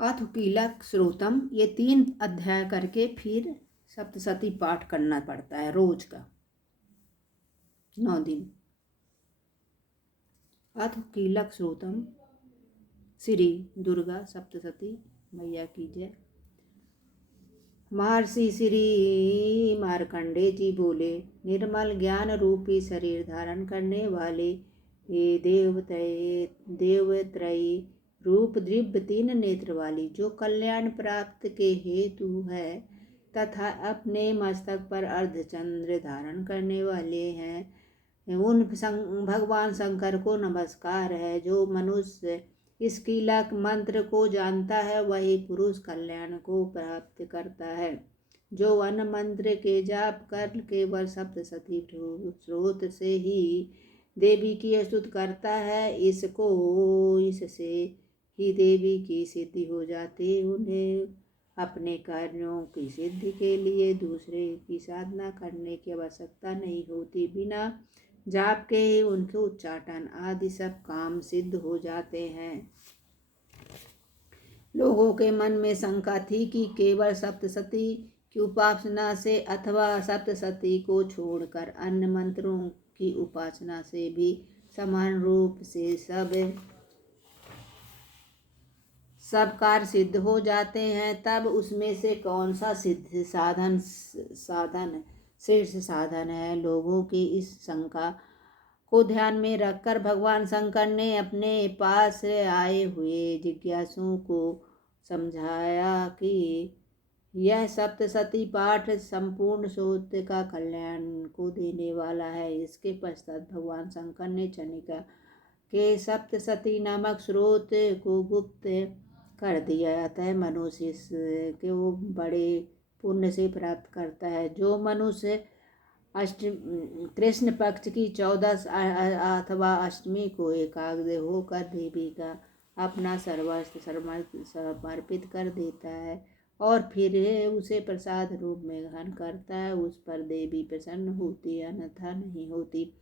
अथ कीलक श्रोतम, ये 3 अध्याय करके फिर सप्तशती पाठ करना पड़ता है रोज का 9 दिन। अथ कीलक श्रोतम, श्री दुर्गा सप्तशती मैया की जय। महर्षि श्री मार्कंडे जी बोले, निर्मल ज्ञान रूपी शरीर धारण करने वाले हे देवत्रयी रूप दिव्य 3 नेत्र वाली, जो कल्याण प्राप्त के हेतु है तथा अपने मस्तक पर अर्धचंद्र धारण करने वाले हैं, उन भगवान शंकर को नमस्कार है। जो मनुष्य इस कीलक मंत्र को जानता है वही पुरुष कल्याण को प्राप्त करता है। जो अन्न मंत्र के जाप कर केवल सप्तशती स्रोत से ही देवी की स्तुति करता है, इससे ही देवी की सिद्धि हो जाती। उन्हें अपने कार्यों की सिद्धि के लिए दूसरे की साधना करने की आवश्यकता नहीं होती। बिना जाप के ही उनके उच्चाटन आदि सब काम सिद्ध हो जाते हैं। लोगों के मन में शंका थी कि केवल सप्तशती की उपासना से अथवा सप्तशती को छोड़कर अन्य मंत्रों की उपासना से भी समान रूप से सब कार्य सिद्ध हो जाते हैं, तब उसमें से कौन सा सिद्ध साधन श्रेष्ठ साधन है। लोगों की इस शंका को ध्यान में रखकर भगवान शंकर ने अपने पास आए हुए जिज्ञासुओं को समझाया कि यह सप्तशती पाठ संपूर्ण श्रोत का कल्याण को देने वाला है। इसके पश्चात भगवान शंकर ने चनिका के सप्तशती नामक स्रोत को गुप्त कर दिया। अतः मनुष्य इसके वो बड़े पुण्य से प्राप्त करता है। जो मनुष्य कृष्ण पक्ष की 14 अथवा अष्टमी को एकाग्र होकर देवी का अपना सर्वस्व समर्पित कर देता है और फिर उसे प्रसाद रूप में ग्रहण करता है, उस पर देवी प्रसन्न होती है, अन्यथा नहीं होती।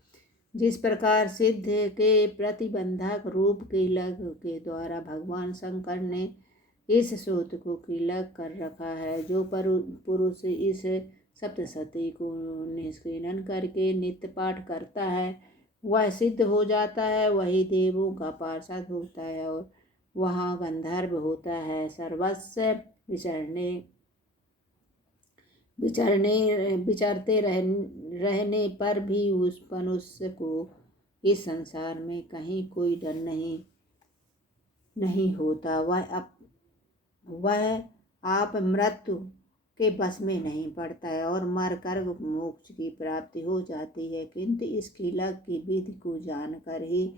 जिस प्रकार सिद्ध के प्रतिबंधक रूप कीलक के द्वारा भगवान शंकर ने इस स्रोत को कीलक कर रखा है, जो पुरुष इस सप्तशती को निष्कीलन करके नित्य पाठ करता है वह सिद्ध हो जाता है, वही देवों का पार्षद होता है और वहाँ गंधर्व होता है। सर्वस्व विचरते रहने पर भी उस मनुष्य को इस संसार में कहीं कोई डर नहीं होता। वह आप मृत्यु के बस में नहीं पड़ता है और मरकर मोक्ष की प्राप्ति हो जाती है। किंतु इस कीलक की विधि को जानकर ही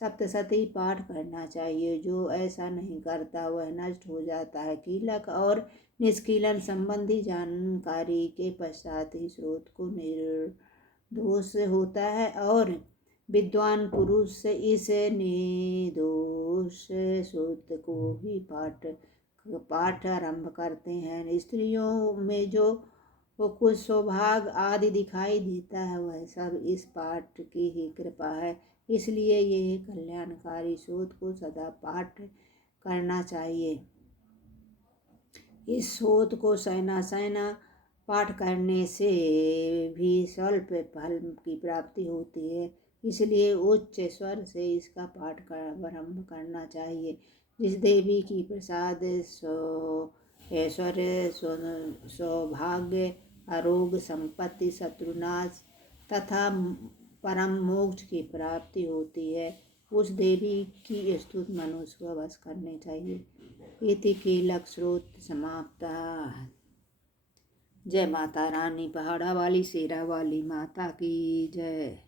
सप्तशती पाठ करना चाहिए। जो ऐसा नहीं करता वह नष्ट हो जाता है। कीलक और निष्कीलन संबंधी जानकारी के पश्चात ही स्रोत को निर्दोष होता है और विद्वान पुरुष इस निर्दोष स्रोत को ही पाठ आरंभ करते हैं। स्त्रियों में जो कुछ सौभाग्य आदि दिखाई देता है वह सब इस पाठ की ही कृपा है। इसलिए यह कल्याणकारी स्रोत को सदा पाठ करना चाहिए। इस स्रोत को सैना पाठ करने से भी स्वल्प फल की प्राप्ति होती है, इसलिए उच्च स्वर से इसका पाठ आरंभ करना चाहिए। जिस देवी की प्रसाद ऐश्वर्य सौभाग्य आरोग्य संपत्ति शत्रुनाश तथा परम मोक्ष की प्राप्ति होती है, उस देवी की स्तुति मनुष्य को अवश्य करनी चाहिए। इति कीलक स्रोत समाप्ता। जय माता रानी, पहाड़ा वाली शेरा वाली माता की जय।